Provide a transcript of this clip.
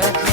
Yeah.